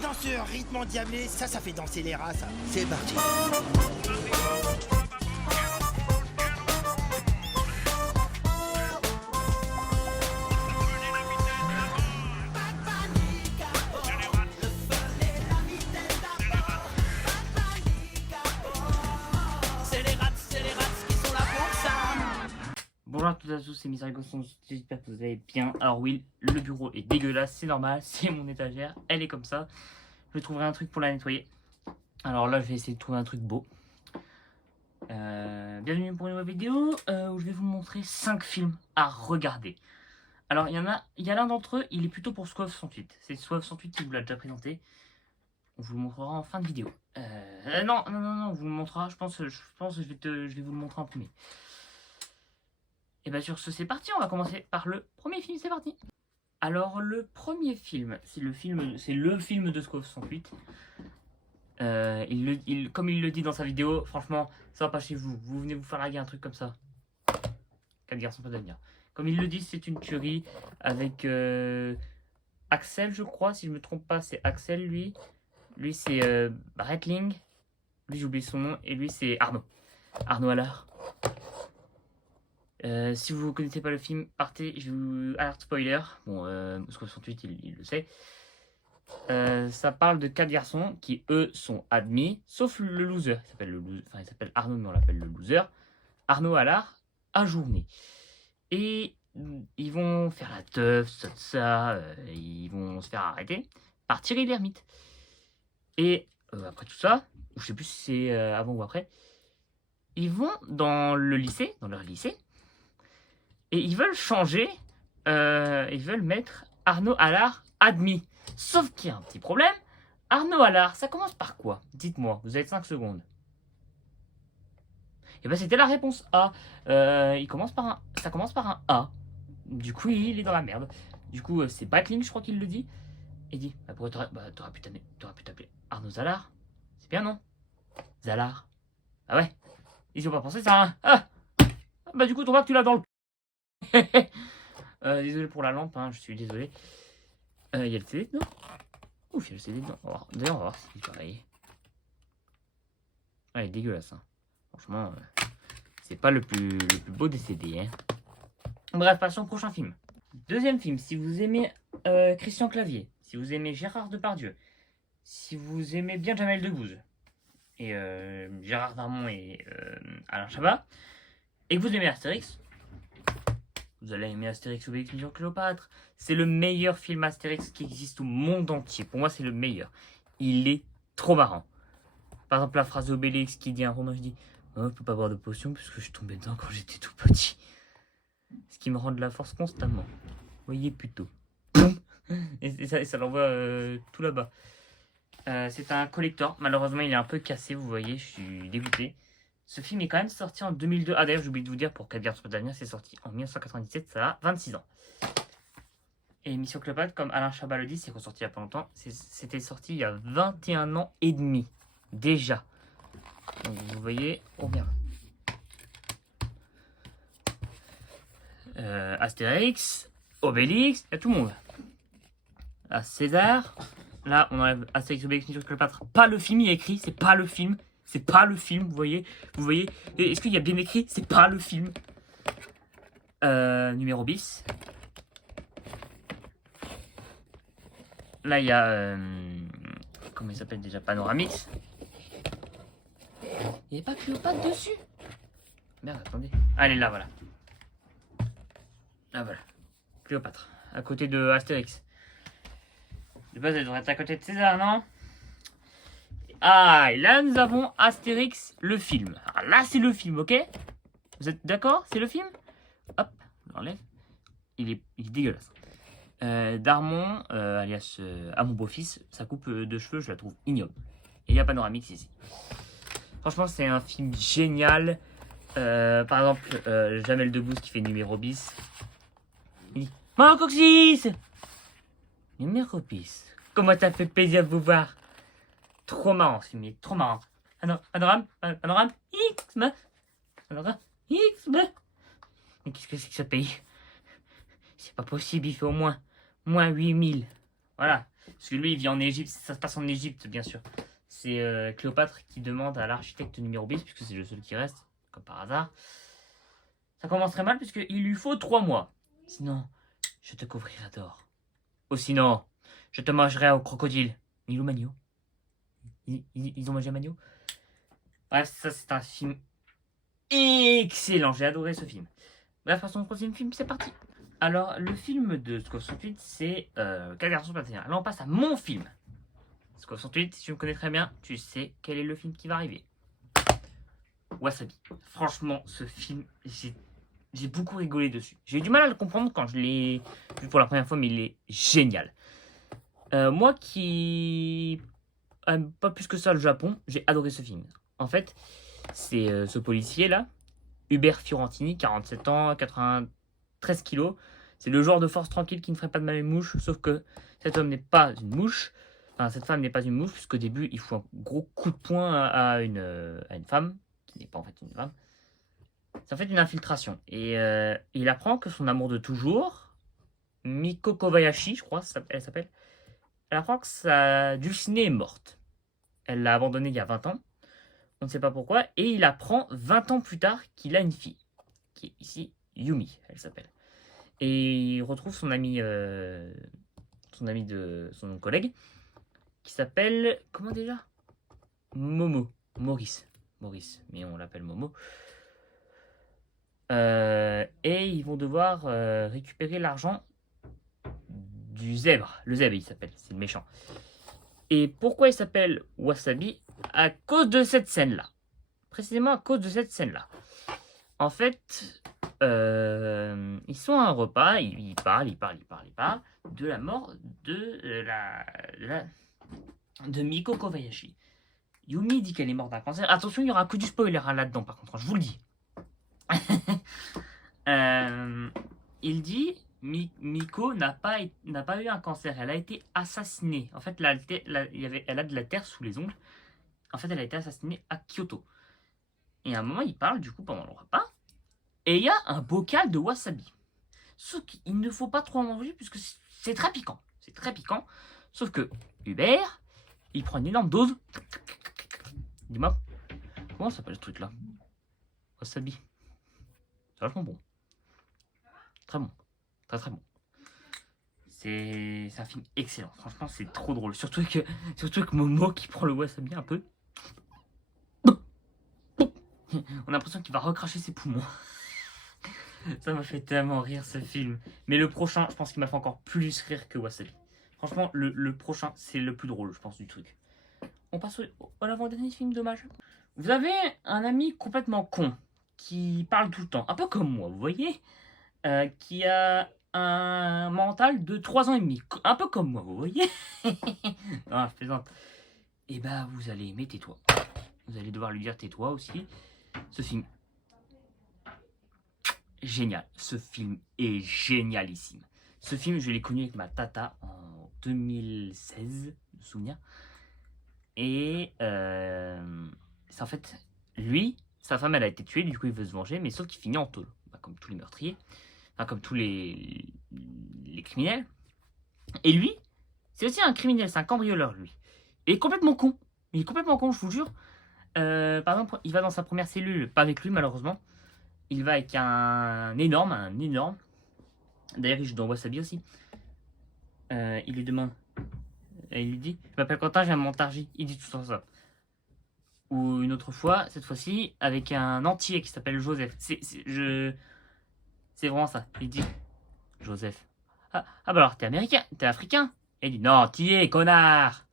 T'entends ce rythme endiablé? Ça fait danser les rats, ça. C'est parti. Bonjour à toutes et à tous, c'est Mister Gosson, j'espère que vous allez bien. Alors oui, le bureau est dégueulasse, c'est normal, c'est mon étagère, elle est comme ça. Je trouverai un truc pour la nettoyer. Alors là, je vais essayer de trouver un truc beau. Bienvenue pour une nouvelle vidéo où je vais vous montrer 5 films à regarder. Alors il y a l'un d'entre eux, il est plutôt pour Squad 108. C'est Squad 108 qui vous l'a déjà présenté. On vous le montrera en fin de vidéo. Non, on vous le montrera, je pense que je vais vous le montrer en premier. Et bien sur ce, c'est parti, on va commencer par le premier film, c'est parti. Alors le premier film, c'est le film de Squad 108. Comme il le dit dans sa vidéo, franchement, ça va pas chez vous. Vous venez vous faire larguer un truc comme ça. 4 garçons pas d'avenir. Comme il le dit, c'est une tuerie avec Axel, je crois, si je me trompe pas, c'est Axel lui. Lui c'est Bretling. Lui j'ai oublié son nom et lui c'est Arnaud. Arnaud Allard. Si vous ne connaissez pas le film, partez, je vous alerte spoiler. Bon, Squad 108, il le sait. Ça parle de 4 garçons qui, eux, sont admis, sauf le loser. Il s'appelle Arnaud, mais on l'appelle le loser. Arnaud Allard, ajourné. Et ils vont faire la teuf, ça, ils vont se faire arrêter par Thierry Lhermitte. Et après tout ça, je sais plus si c'est avant ou après, ils vont dans leur lycée, et ils veulent changer, ils veulent mettre Arnaud Allard admis. Sauf qu'il y a un petit problème. Arnaud Allard, ça commence par quoi? Dites-moi, vous avez 5 secondes. Et bien c'était la réponse A. Ça commence par un A. Du coup, il est dans la merde. Du coup, c'est Bretling, je crois qu'il le dit. Il dit, t'aurais pu t'appeler Arnaud Zallard. C'est bien, non? Zallard. Ah ouais. Ils ont pas pensé ça, hein. Ah bah du coup, ton bac, tu l'as dans le... Désolé pour la lampe, hein, je suis désolé. Il y a le CD dedans. Ouf, il y a le CD dedans. D'ailleurs, on va voir si c'est pareil. Ah, il est dégueulasse. Hein. Franchement, c'est pas le plus beau des CD. Hein. Bref, passons au prochain film. Deuxième film, si vous aimez Christian Clavier, si vous aimez Gérard Depardieu, si vous aimez bien Jamel Debbouze, et Gérard Darmon et Alain Chabat, et que vous aimez Astérix, vous allez aimer Astérix Obélix Mission Cléopâtre. C'est le meilleur film Astérix qui existe au monde entier. Pour moi, c'est le meilleur. Il est trop marrant. Par exemple, la phrase d'Obélix qui dit à un Romain, je dis « Oh, je peux pas boire de potion parce que je suis tombé dedans quand j'étais tout petit. » Ce qui me rend de la force constamment. Vous voyez plutôt. Et ça l'envoie tout là-bas. C'est un collector. Malheureusement, il est un peu cassé, vous voyez. Je suis dégoûté. Ce film est quand même sorti en 2002. Ah d'ailleurs, j'ai oublié de vous dire, pour 4 garçons pas d'avenir, c'est sorti en 1997, ça a 26 ans. Et Mission Cléopâtre, comme Alain Chabat le dit, c'est ressorti il y a pas longtemps. C'était sorti il y a 21 ans et demi. Déjà. Donc vous voyez, oh merde. Astérix, Obélix, il y a tout le monde. À César. Là, on enlève Astérix, Obélix, Mission Cléopâtre. Pas le film, il est écrit, c'est pas le film. C'est pas le film, vous voyez. Est-ce qu'il y a bien écrit? C'est pas le film. Numéro bis. Là, il y a... comment il s'appelle déjà? Panoramix. Il n'y avait pas Cléopâtre dessus? Merde, attendez. Allez, là, voilà. Là, voilà. Cléopâtre. À côté de Astérix. De base, elle devrait être à côté de César, non? Ah, et là, nous avons Astérix, le film. Alors là, c'est le film, ok? Vous êtes d'accord? C'est le film? Hop, on l'enlève. Il est dégueulasse. Darmon, alias à mon beau-fils, sa coupe de cheveux, je la trouve ignoble. Et il y a Panoramix ici. Franchement, c'est un film génial. Par exemple, Jamel Debbouze qui fait numéro bis. Il dit « Mon coccyx !»« Numéro bis. Comment ça fait plaisir de vous voir. » Trop marrant ce film, il est trop marrant. Panorama, X, Panorama, X, mais qu'est-ce que c'est que ce pays? C'est pas possible, il fait au moins 8000. Voilà. Parce que lui, il vit en Égypte. Ça se passe en Égypte, bien sûr. C'est Cléopâtre qui demande à l'architecte numéro 10, puisque c'est le seul qui reste, comme par hasard. Ça commence très mal, puisqu'il lui faut 3 mois. Sinon, je te couvrirai d'or. Ou sinon, je te mangerai au crocodile. Nilo Magno. Ils ont mangé Magno. Bref, ça, c'est un film excellent. J'ai adoré ce film. Bref, passons au troisième film, c'est parti. Alors, le film de Scope 68, c'est 4 garçons pas Là, on passe à mon film. Scope 68, si tu me connais très bien, tu sais quel est le film qui va arriver. Wasabi. Franchement, ce film, j'ai beaucoup rigolé dessus. J'ai eu du mal à le comprendre quand je l'ai vu pour la première fois, mais il est génial. Moi qui aime pas plus que ça le Japon, j'ai adoré ce film. En fait, c'est ce policier-là, Hubert Fiorentini, 47 ans, 93 kilos. C'est le genre de force tranquille qui ne ferait pas de mal à une mouche, sauf que cet homme n'est pas une mouche. Enfin, cette femme n'est pas une mouche, puisqu'au début, il fout un gros coup de poing à une femme, qui n'est pas en fait une femme. C'est en fait une infiltration. Et il apprend que son amour de toujours, Miko Kobayashi, je crois, elle s'appelle, elle apprend que sa dulcinée est morte. Elle l'a abandonnée il y a 20 ans. On ne sait pas pourquoi. Et il apprend 20 ans plus tard qu'il a une fille, qui est ici Yumi, elle s'appelle. Et il retrouve son ami de son collègue, qui s'appelle, comment déjà, Maurice, mais on l'appelle Momo. Et ils vont devoir récupérer l'argent du zèbre. Le zèbre, il s'appelle, c'est le méchant. Et pourquoi il s'appelle Wasabi? À cause de cette scène-là. Précisément à cause de cette scène-là. En fait, ils sont à un repas, ils parlent de la mort de Miko Kobayashi. Yumi dit qu'elle est morte d'un cancer. Attention, il y aura que du spoiler là-dedans, par contre, je vous le dis. Il dit Miko n'a pas eu un cancer, elle a été assassinée. En fait, elle a de la terre sous les ongles. En fait, elle a été assassinée à Kyoto. Et à un moment, il parle du coup pendant le repas. Et il y a un bocal de wasabi. Sauf qu'il ne faut pas trop en manger puisque c'est très piquant. C'est très piquant. Sauf que Hubert, il prend une énorme dose. Dis-moi, comment ça s'appelle ce truc-là? Wasabi. C'est vachement bon. Très bon. Très très bon. C'est un film excellent. Franchement, c'est trop drôle. Surtout que Momo qui prend le wasabi un peu. On a l'impression qu'il va recracher ses poumons. Ça m'a fait tellement rire ce film. Mais le prochain, je pense qu'il m'a fait encore plus rire que Wasabi. Franchement, le prochain, c'est le plus drôle, je pense, du truc. On passe à l'avant-dernier film, dommage. Vous avez un ami complètement con qui parle tout le temps, un peu comme moi, vous voyez, qui a un mental de 3 ans et demi, un peu comme moi, vous voyez. Non, je plaisante. Et bah, vous allez aimer Tais-toi. Vous allez devoir lui dire Tais-toi aussi. Ce film, génial. Ce film est génialissime. Ce film, je l'ai connu avec ma tata en 2016, de souvenir. Et c'est en fait, lui, sa femme, elle a été tuée, du coup, il veut se venger, mais sauf qu'il finit en tôle. Bah, comme tous les meurtriers, enfin, comme tous les criminels. Et lui, c'est aussi un criminel, c'est un cambrioleur, lui. Il est complètement con. Il est complètement con, je vous jure. Par exemple, il va dans sa première cellule, pas avec lui, malheureusement. Il va avec un énorme. D'ailleurs, il joue dans Wasabi aussi. Il lui demande. Il lui dit Je m'appelle Quentin, j'ai un Montargis. Il dit tout ça. Ou une autre fois, cette fois-ci, avec un entier qui s'appelle Joseph. C'est vraiment ça. Il dit Joseph. Ah bah alors, t'es américain, t'es africain. Et il dit Non, entier, connard.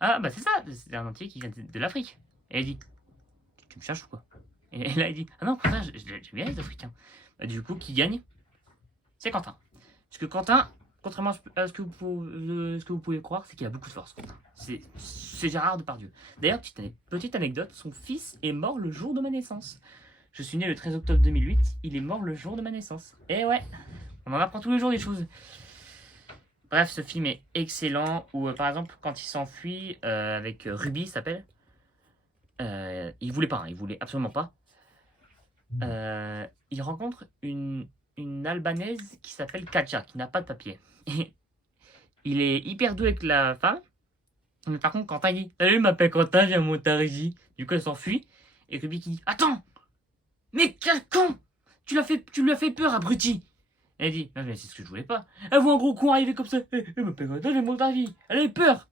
Ah bah c'est ça, c'est un entier qui vient de l'Afrique. Et il dit Tu me cherches ou quoi? Et là, il dit Ah non, Quentin, j'aime bien les Africains. Bah, du coup, qui gagne? C'est Quentin. Parce que Quentin, contrairement à ce que vous pouvez croire, c'est qu'il a beaucoup de force, Quentin. C'est Gérard Depardieu. D'ailleurs, petite anecdote, son fils est mort le jour de ma naissance. Je suis né le 13 octobre 2008, il est mort le jour de ma naissance. Et ouais, on en apprend tous les jours des choses. Bref, ce film est excellent. Ou par exemple, quand il s'enfuit avec Ruby, s'appelle. Il voulait pas, hein, il voulait absolument pas. Il rencontre une Albanaise qui s'appelle Katja, qui n'a pas de papier. Et il est hyper doux avec la femme. Mais par contre, Quentin, il dit salut, je m'appelle Quentin, j'ai un Montargis. Du coup, elle s'enfuit. Et Ruby qui dit attends, mais quel con, tu lui as fait peur, abruti. Elle dit non, mais c'est ce que je voulais pas. Elle voit un gros con arriver comme ça. Elle m'appelle Quentin, j'ai Montargis. Elle avait peur.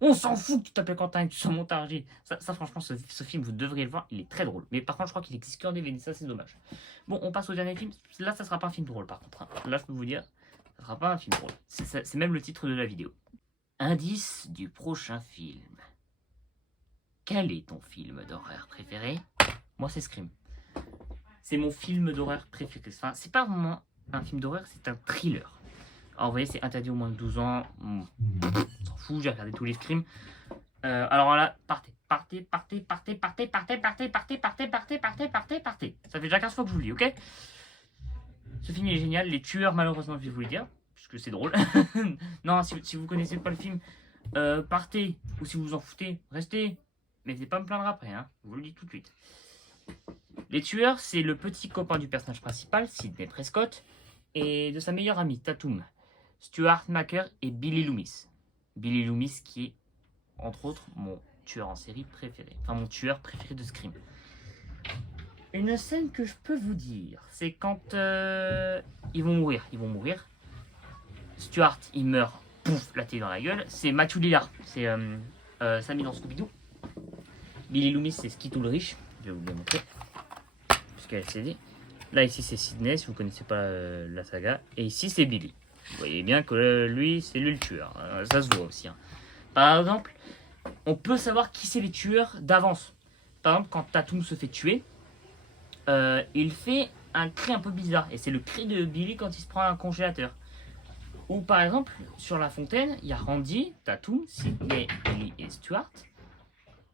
On s'en fout que tu t'appelles Quentin et que tu sois Montargis. Ça franchement, ce film, vous devriez le voir. Il est très drôle. Mais par contre, je crois qu'il existe qu'en DVD. Ça, c'est dommage. Bon, on passe au dernier film. Là, ça sera pas un film drôle, par contre. Là, je peux vous dire, ça sera pas un film drôle. C'est même le titre de la vidéo. Indice du prochain film. Quel est ton film d'horreur préféré? Moi, c'est Scream. C'est mon film d'horreur préféré. Enfin, c'est pas vraiment un film d'horreur, c'est un thriller. Alors, vous voyez, c'est interdit au moins de 12 ans. On s'en fout, j'ai regardé tous les Scream. Alors là, partez. Ça fait déjà 15 fois que je vous le dis, ok? Ce film est génial. Les tueurs, malheureusement, je vais vous le dire, puisque c'est drôle. Non, si vous connaissez pas le film, partez. Ou si vous vous en foutez, restez. Mais n'hésitez pas à me plaindre après, hein. Je vous le dis tout de suite. Les tueurs, c'est le petit copain du personnage principal, Sidney Prescott, et de sa meilleure amie, Tatum, Stuart Macker et Billy Loomis. Billy Loomis qui est, entre autres, mon tueur en série préféré. Enfin, mon tueur préféré de Scream. Une scène que je peux vous dire, c'est quand ils vont mourir. Stuart, il meurt, pouf, la télé dans la gueule. C'est Matthew Lillard, c'est Sammy dans Scooby-Doo. Billy Loomis, c'est Skeet Ulrich, je vais vous le montrer, puisqu'elle s'est dit. Là, ici, c'est Sidney, si vous ne connaissez pas la saga. Et ici, c'est Billy. Vous voyez bien que lui, c'est lui le tueur. Ça se voit aussi. Hein. Par exemple, on peut savoir qui c'est les tueurs d'avance. Par exemple, quand Tatum se fait tuer, il fait un cri un peu bizarre. Et c'est le cri de Billy quand il se prend un congélateur. Ou par exemple, sur la fontaine, il y a Randy, Tatum, Sidney, Billy et Stuart.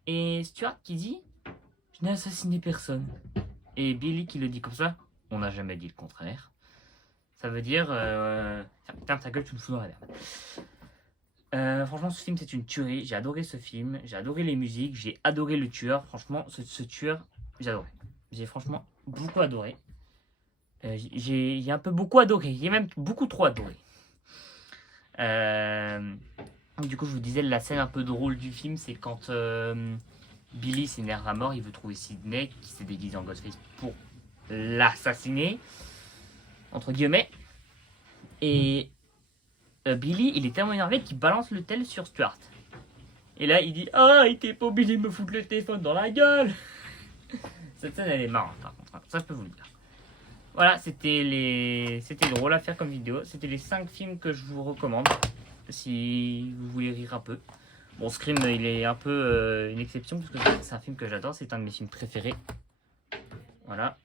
Et Stuart qui dit « Je n'ai assassiné personne ». Et Billy qui le dit comme ça, on n'a jamais dit le contraire. Ça veut dire ferme ta gueule, tu me fous dans la merde. Franchement, ce film, c'est une tuerie. J'ai adoré ce film, j'ai adoré les musiques, j'ai adoré le tueur. Franchement, ce tueur, j'ai adoré. J'ai franchement beaucoup adoré. J'ai un peu beaucoup adoré, j'ai même beaucoup trop adoré. Du coup, je vous disais, la scène un peu drôle du film, c'est quand Billy s'énerve à mort, il veut trouver Sidney, qui s'est déguisé en Ghostface pour l'assassiner, entre guillemets. Et Billy, il est tellement énervé qu'il balance le tel sur Stuart. Et là, il dit « Ah, il était pas obligé de me foutre le téléphone dans la gueule !» Cette scène, elle est marrante, par contre. Ça, je peux vous le dire. Voilà, c'était drôle à faire comme vidéo. C'était les 5 films que je vous recommande, si vous voulez rire un peu. Bon, Scream, il est un peu une exception, parce que c'est un film que j'adore, c'est un de mes films préférés. Voilà.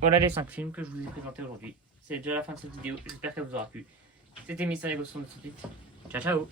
Voilà les 5 films que je vous ai présentés aujourd'hui. C'est déjà la fin de cette vidéo, j'espère qu'elle vous aura plu. C'était Mr. Ego 68. Ciao, ciao.